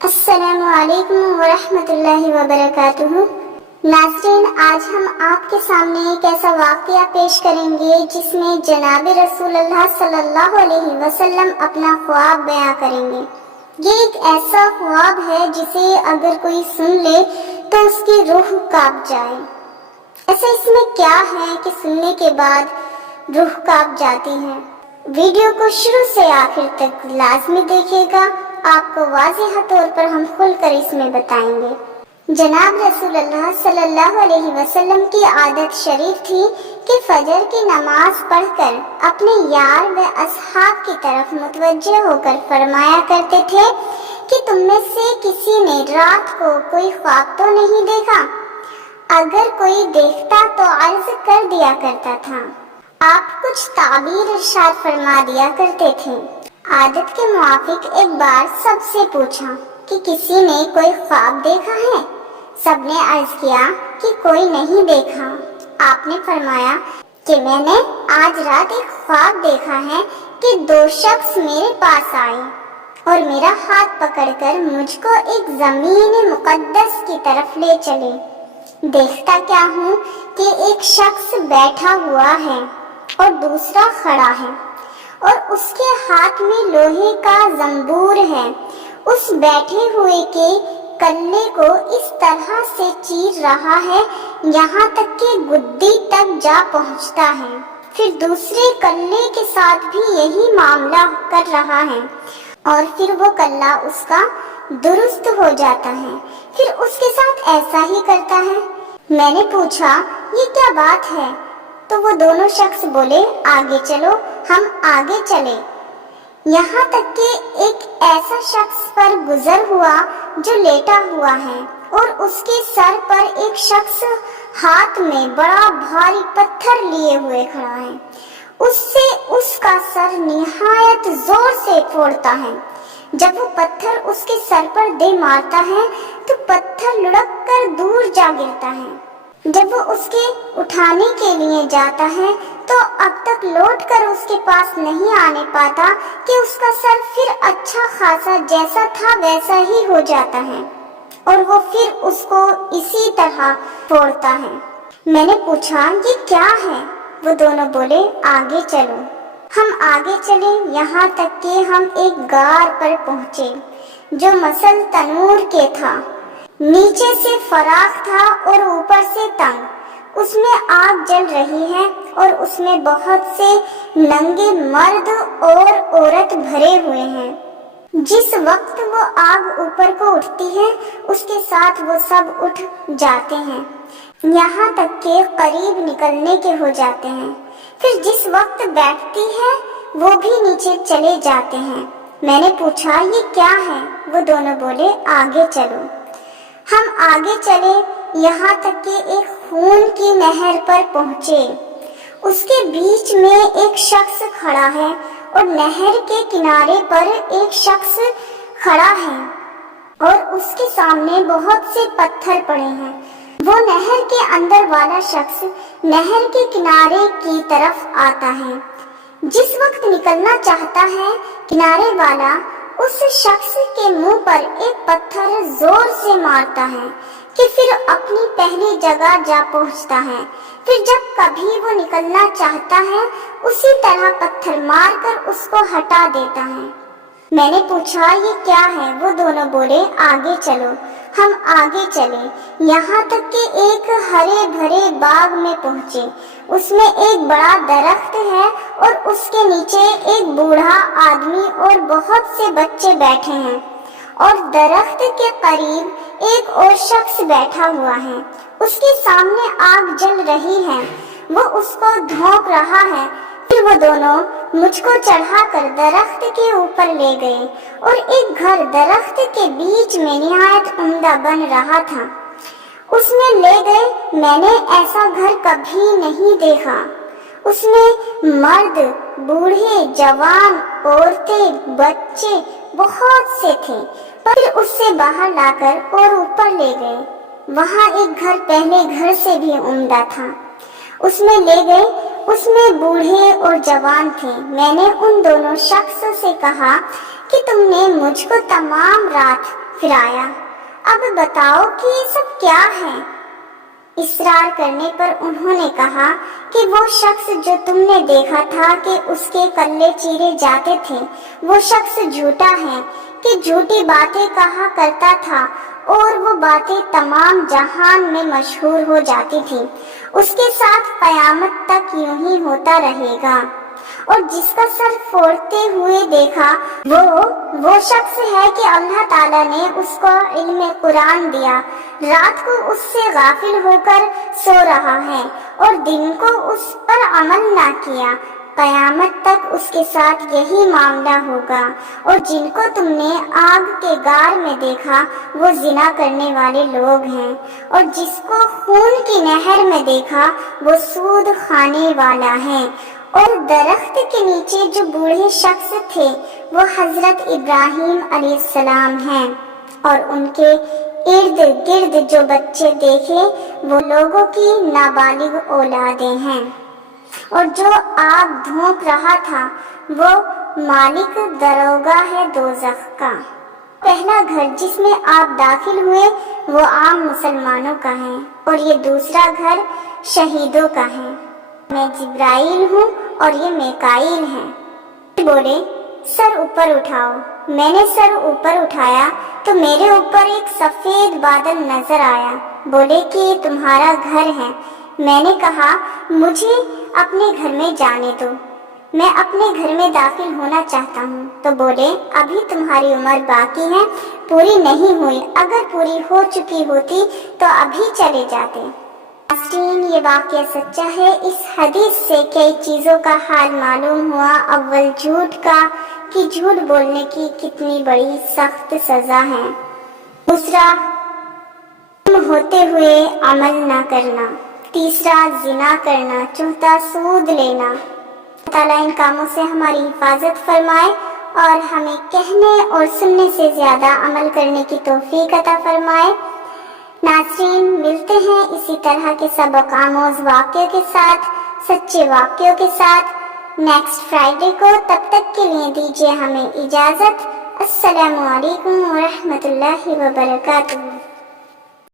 अस्सलामु अलैकुम वरहमतुल्लाहि वबरकातुहू। नाज़रीन, आज हम आपके सामने एक ऐसा वाक़या पेश करेंगे जिसमें जनाब रसूलुल्लाह सल्लल्लाहु अलैहि वसल्लम अपना ख्वाब बयां करेंगे। ये एक ऐसा ख्वाब है जिसे अगर कोई सुन ले तो उसकी रूह कांप जाए। ऐसा इसमें क्या है कि सुनने के बाद रूह कांप जाती है। वीडियो को शुरू से आखिर तक लाजमी देखिएगा, आपको वाज़ेह तौर पर हम खुलकर इसमें बताएंगे। जनाब रसूलुल्लाह सल्लल्लाहु अलैहि वसल्लम की आदत शरीफ थी कि फजर की नमाज पढ़कर अपने यार व असहाब की तरफ मुतवज्जे होकर फरमाया करते थे कि तुम में से किसी ने रात को कोई ख्वाब तो नहीं देखा। अगर कोई देखता तो अर्ज कर दिया करता था। आप कुछ ताबीर इरशाद फरमा दिया करते थे। आदत के मुआफिक एक बार सबसे पूछा कि किसी ने कोई ख्वाब देखा है। सबने अर्ज किया कि कोई नहीं देखा। आपने फरमाया कि मैंने आज रात एक ख्वाब देखा है कि दो शख्स मेरे पास आए और मेरा हाथ पकड़कर मुझको एक ज़मीन मुक़द्दस की तरफ ले चले। देखता क्या हूँ कि एक शख्स बैठा हुआ है और दूसरा खड़ा है और उसके हाथ में लोहे का जंबूर है। उस बैठे हुए के कल्ले को इस तरह से चीर रहा है यहाँ तक कि गुद्दी तक जा पहुँचता है। फिर दूसरे कल्ले के साथ भी यही मामला कर रहा है और फिर वो कल्ला उसका दुरुस्त हो जाता है। फिर उसके साथ ऐसा ही करता है। मैंने पूछा ये क्या बात है, तो वो दोनों शख्स बोले आगे चलो। हम आगे चले, यहाँ तक कि एक ऐसा शख्स पर गुजर हुआ जो लेटा हुआ है और उसके सर पर एक शख्स हाथ में बड़ा भारी पत्थर लिए हुए खड़ा है। उससे उसका सर निहायत जोर से फोड़ता है। जब वो पत्थर उसके सर पर दे मारता है तो पत्थर लुढ़क कर दूर जा गिरता है। जब वो उसके उठाने के लिए जाता है तो अब तक लौट कर उसके पास नहीं आने पाता कि उसका सर फिर अच्छा खासा जैसा था वैसा ही हो जाता है और वो फिर उसको इसी तरह फोड़ता है। मैंने पूछा ये क्या है, वो दोनों बोले आगे चलो। हम आगे चले, यहाँ तक कि हम एक गार पर पहुँचे जो मसल तनूर के था। नीचे से फराख था और ऊपर से तंग। उसमें आग जल रही है और उसमें बहुत से नंगे मर्द और औरत भरे हुए हैं। जिस वक्त वो आग ऊपर को उठती है उसके साथ वो सब उठ जाते हैं, यहाँ तक कि करीब निकलने के हो जाते हैं। फिर जिस वक्त बैठती है वो भी नीचे चले जाते हैं। मैंने पूछा ये क्या है, वो दोनों बोले आगे चलो। हम आगे चले, यहाँ तक कि एक खून की नहर पर पहुँचे। उसके बीच में एक शख्स खड़ा है और नहर के किनारे पर एक शख्स खड़ा है और उसके सामने बहुत से पत्थर पड़े हैं। वो नहर के अंदर वाला शख्स नहर के किनारे की तरफ आता है। जिस वक्त निकलना चाहता है किनारे वाला उस शख्स के मुंह पर एक पत्थर जोर से मारता है कि फिर अपनी पहली जगह जा पहुंचता है। फिर जब कभी वो निकलना चाहता है उसी तरह पत्थर मारकर उसको हटा देता है। मैंने पूछा ये क्या है, वो दोनों बोले आगे चलो। हम आगे चले, यहाँ तक कि एक हरे भरे बाग में पहुँचे। उसमें एक बड़ा दरख्त है और उसके नीचे एक बूढ़ा आदमी और बहुत से बच्चे बैठे हैं और दरख्त के करीब एक और शख्स बैठा हुआ है। उसके सामने आग जल रही है, वो उसको धोंक रहा है। फिर वो दोनों मुझको चढ़ाकर दरख्त के ऊपर ले गए और एक घर दरख्त के बीच में निहायत उम्दा बन रहा था उसमें ले गए। मैंने ऐसा घर कभी नहीं देखा। उसमें मर्द, बूढ़े, जवान, औरतें, बच्चे बहुत से थे। फिर उससे बाहर लाकर और ऊपर ले गए। वहाँ एक घर पहले घर से भी उम्दा था, उसमें ले गए। उसमें बूढ़े और जवान थे। मैंने उन दोनों शख्स से कहा कि तुमने मुझको तमाम रात پھر آیا، اب بتاؤ کہ یہ سب کیا ہے؟ اصرار کرنے پر انہوں نے کہا کہ وہ شخص جو تم نے دیکھا تھا کہ اس کے کلے چیرے جاتے تھے، وہ شخص جھوٹا ہے کہ جھوٹی باتیں کہا کرتا تھا اور وہ باتیں تمام جہان میں مشہور ہو جاتی تھی، اس کے ساتھ قیامت تک یوں ہی ہوتا رہے گا۔ اور جس کا سر پھوڑتے ہوئے دیکھا وہ شخص ہے کہ اللہ تعالیٰ نے اس کو علم قرآن دیا، رات کو اس سے غافل ہو کر سو رہا ہے اور دن کو اس پر عمل نہ کیا، قیامت تک اس کے ساتھ یہی معاملہ ہوگا۔ اور جن کو تم نے آگ کے غار میں دیکھا وہ زنا کرنے والے لوگ ہیں، اور جس کو خون کی نہر میں دیکھا وہ سود کھانے والا ہے۔ اور درخت کے نیچے جو بوڑھے شخص تھے وہ حضرت ابراہیم علیہ السلام ہیں، اور ان کے ارد گرد جو بچے دیکھے وہ لوگوں کی نابالغ اولادیں ہیں۔ اور جو آگ دھونک رہا تھا وہ مالک دروگا ہے دوزخ کا۔ پہلا گھر جس میں آپ داخل ہوئے وہ عام مسلمانوں کا ہے، اور یہ دوسرا گھر شہیدوں کا ہے۔ میں جبرائیل ہوں اور یہ میکائیل ہیں۔ بولے سر اوپر اٹھاؤ۔ میں نے سر اوپر اٹھایا تو میرے اوپر ایک سفید بادل نظر آیا۔ بولے کہ یہ تمہارا گھر ہے۔ میں نے کہا مجھے اپنے گھر میں جانے دو، میں اپنے گھر میں داخل ہونا چاہتا ہوں۔ تو بولے ابھی تمہاری عمر باقی ہے، پوری نہیں ہوئی، اگر پوری ہو چکی ہوتی تو ابھی چلے جاتے۔ ناظرین، یہ واقعہ سچا ہے۔ اس حدیث سے کئی چیزوں کا حال معلوم ہوا۔ اول جھوٹ کا کہ جھوٹ بولنے کی کتنی بڑی سخت سزا ہے۔ دوسرا ہوتے ہوئے عمل نہ کرنا۔ تیسرا زنا کرنا۔ چوتھا سود لینا۔ اللہ تعالیٰ ان کاموں سے ہماری حفاظت فرمائے اور ہمیں کہنے اور سننے سے زیادہ عمل کرنے کی توفیق عطا فرمائے۔ ناظرین، ملتے ہیں اسی طرح کے سبق آموز واقعوں کے ساتھ، سچے واقعوں کے ساتھ نیکسٹ فرائیڈے کو۔ تب تک کے لیے دیجیے ہمیں اجازت۔ السلام علیکم ورحمۃ اللہ وبرکاتہ۔